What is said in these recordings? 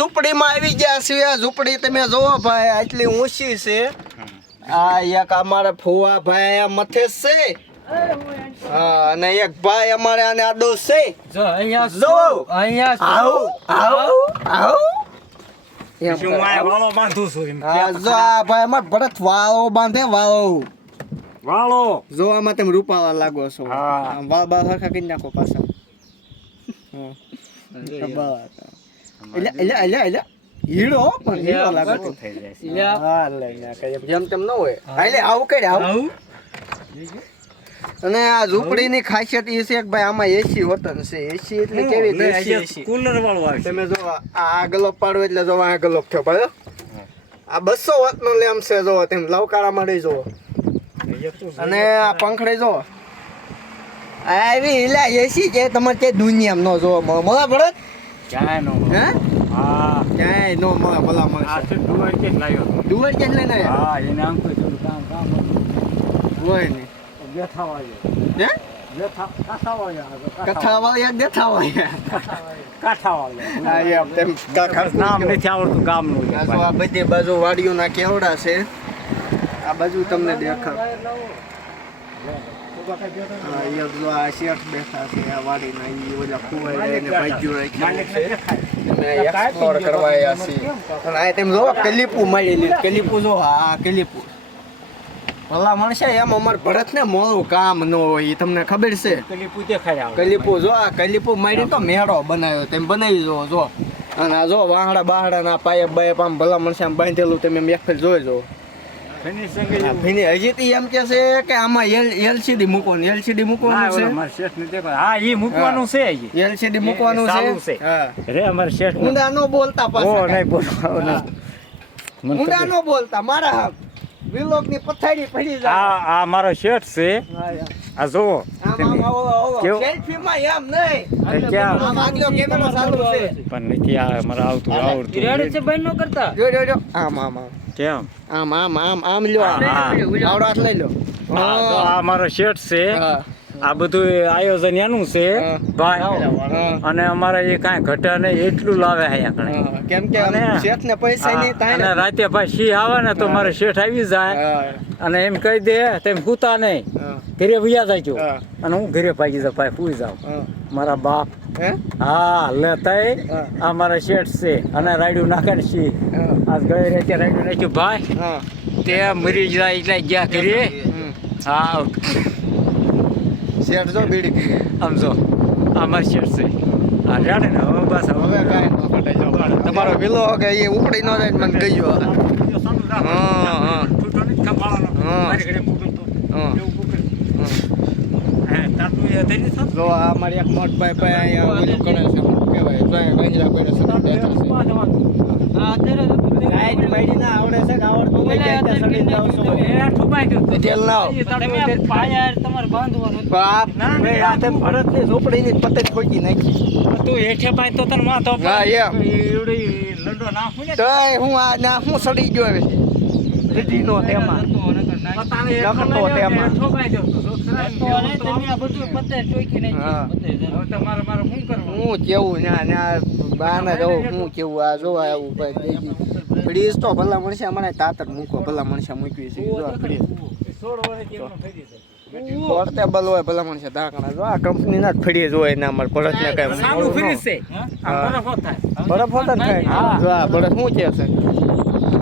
ઝૂંપડીમાં આવી ગયા છીએ આ ઝૂંપડી તમે જોવો ભાઈ આટલી ઊંચી છે આ એક અમારા ફુવા ભાઈ આ મથે છે હા અને એક ભાઈ અમારે આને આડો છે જો અહીંયા જો અહીંયા આવો આવો આવો શું માય વાળો બાંધું છું એમ હા જો આ ભાઈ અમાર ભરત વાળો બાંધે વાળો વાળો જો આમાં તમે રૂપાળા લાગો છો હા. વાળ બાળ સરખા કરી નાખો પાછા હા એટલે હીરો પણ હીરો લાગે છે. થઈ જાય છે હા લઈને કઈ જેમ તેમ ન હોય હાલે આવું કરે આવું અને આ ઝૂંપડીની ખાસિયત એ છે કે ભાઈ આમાં એસી હોતન છે એસી એટલે કેવી એસી કુલર વાળું આવે તમે જો આ ગલોપ પાડો એટલે જો આ ગલોપ થયો ભાઈ આ 200 વોટનો લેમ્પ છે જો તેમ લવકારામાં રહી જો અને આ પંખડી જો આવી એલા એસી કે તમારે કે દુનિયામાં નો જો મળે ભરત ક્યાંય નો હે હા ક્યાંય નો મળે ભલા મળે આ તો ડુઆર કે લાવ્યો દુવાર કે લઈને આવ્યા હા એને આમ કોઈ થોડું કામ હોય ને બેઠા વાગે હે બેઠા કાઠા વાગે કથા વાળ્યા દેથા વાળ્યા કાઠા વાગે હા એમ તેમ નામ નથી આવડતું ગામનું આ જો આ બધી બાજુ વાડીઓના કેવડા છે આ બાજુ તમને દેખાડ હા એ જો આ શેઠ બેઠા છે આ વાડીના ઈ ઓલા કુવાઈ એને ભાગ્યો રાખ્યો છે અમે એક્સપ્લોર કરવા આવ્યા છીએ પણ આ તેમ જો કલીપુ મળેલી કલીપુ જો હા કલીપુ ભલા માણસે એમ અમાર ભરતને મોળું કામ ન હોય ઈ તમને ખબર છે કલીપુ દેખાય આવે કલીપુ જો આ કલીપુ મારી તો મેળો બનાવ્યો તેમ બનાવી જો અને આ જો વાહડા બાહડા ના પાયપ બાયપ આમ ભલા માણસે આમ બાંધેલું તમે એક ફેર જોઈ જો ફિનિશિંગ હજી તો એમ કે છે કે આમાં એલસીડી મૂકવાનું છે મારા શેઠ ને દેખો હા ઈ મૂકવાનું છે એલસીડી મૂકવાનું ચાલુ છે છે. હા રે અમાર શેઠ ઊંડા નો બોલતા ઓ પાછા નહીં બોલો ઊંડા નો બોલતા મારા વિલોક ની પથારી પડી જાય આ મારો શેઠ છે આ જોવો આમ ઓલો કેવું? સેલ્ફી માં એમ નહીં ક્યાં? આમ આગલો કેમેરો ચાલુ છે પણ નથી આ મારે આવડતું રેડ છે ભાઈ નો કરતા જો આમ કેમ લ્યો હા. આવડો હાથ લઈ લો તો આ મારો શેઠ છે હા. આ બધું આયોજન એનું છે હા. ભાઈ અને અમારે એ કાંઈ ઘટા નહીં એટલું લાવે અહીંયા કણે હા, કેમ કે અને- શેઠ ને પૈસા નહીં હા, અને થાય રાતે ભાઈ સિંહ આવે ને તો મારે શેઠ આવી જાય અને એમ કહી દે તેમ કૂતા નહીં ઘરે ભૈયા જાય હા. અને હું ઘરે ભાગી જાઉં ભાઈ સુઈ જાઉં મારા બાપ હે હા લેતાય હા. આ મારા શેઠ છે અને રાયડું નાખે ને સિંહ આજ ગઈ રીતે રાયડું નાખ્યું ભાઈ હા તે મરી જાય એટલે ગયા ઘરે હા શેઠ જો બીડી પીવે. આમ જો આ મારી શેઠ છે હા રેડે ને હવે બસ હવે કાંઈ ન ફટાઈ જાવ તમારો વિલો કે એ ઉપડી ન જાય ને મને ગયો જો આ મારી એક મોટ ભાઈ અહીંયા ઓલું કરે છે શું કહેવાય જો અહીંયા ગંજરા પડે છે બેઠા છે હા અત્યારે ગાય બાયડી ના આવડે છે કે આવડતું નહીં કે ત્યાં સડી જાવ છો તેલ ના આવ. તમે પાયા તમારે બાંધવાનું બાપ ભાઈ આ તેમ ભરતની ઝૂંપડીની પતંગ ખોજી નાખી તું હેઠે પાય તો તને માથો હા એમ એવડી લંડો નાખું ને તોય હું આ ના હું સડી ગયો હવે રીઢીનો તેમાં નખતો તેમાં હા. હું કેવું ના ના બાને જવું હું કેવું આ જોવા આવું ભાઈ ફ્રીજ તો ભલા મણસે મને તાતર મૂકો ભલા મણસે મૂકવી છે જો આ ફ્રીજ પોર્ટેબલ હોય ભલા મણસે ઢાંકણા જો આ કંપનીના જ ફ્રીજ હોય ને અમાર ભરતને કઈ સારું ફ્રીજ છે આ બરફ થાય બરફ હોતા ને કઈ હા. જો આ ભરત શું કે છે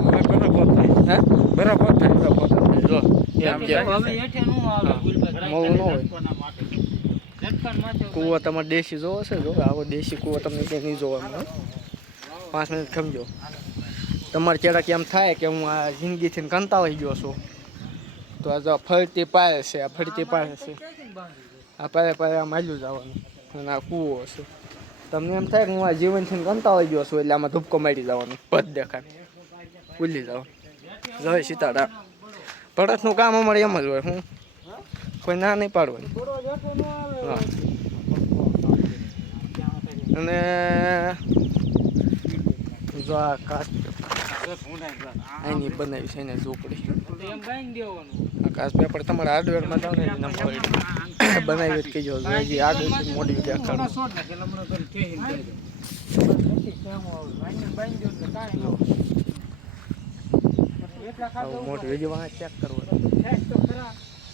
બરફ થાય હે બરફ થાય બરફ હોતા ને જો એમ કે મોવું ન હોય કૂવો તમારે દેશી જોવો છે જો આવો દેશી કૂવો તમને ક્યાંય નહીં જોવા મળે 5 મિનિટ ખમજો તમારે ક્યારેક એમ થાય કે હું આ જિંદગીથી કંટાળી ગયો છું તો આ જો ફરતી પાય છે આ ફરતી પાય છે આ પાય પાય આમ હાલ્યું જવાનું અને આ કૂવો છે તમને એમ થાય કે હું આ જીવનથી કંટાળી ગયો છું એટલે આમાં ધૂપકો મારી જવાનું પદ દેખાય ભૂલી જવાનું જય સીતારામ ભરતનું કામ અમારે એમ જ હોય હું કોઈ ના નહીં પાડવાની હા અને જો આ કાચ આની બનાવી છે એને ઝૂંપડી આ કાચ પેપર તમારા હાર્ડવેરમાં જાવ ને એની નંબર બનાવી જ કહેજો હજી આગળ મોટી વિદ્યા કરો મોટી વિડીયો ચેક કરવો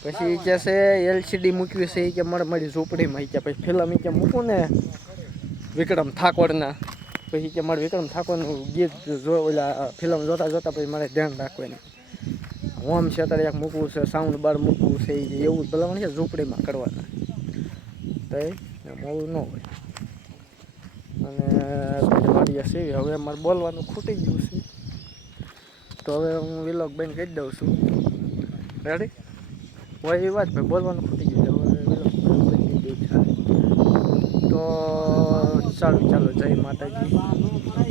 પછી કે છે LCD મૂકવી છે કે મારી ઝૂંપડીમાં કે પછી ફિલ્મ કે મૂકું ને વિક્રમ ઠાકોરના પછી કે મારે વિક્રમ ઠાકોરનું ગીત ઓલા ફિલ્મ જોતા જોતા પછી મારે ધ્યાન રાખવાનું હોમ થિયેટર એક મૂકવું છે સાઉન્ડ બાર મૂકવું છે એવું ભલામણ છે ઝૂંપડીમાં કરવાના તો એમ આવું ન હોય અને મારી સેવી હવે મારે બોલવાનું ખૂટી ગયું છે તો હવે હું વિલોગ બંધ કરી દઉં છું રેડી હોય એ વાત ભાઈ બોલવાનું ખૂટી ગયું હવે વિલોગ બંધ કરી દઉં તો ચાલો જય માતાજી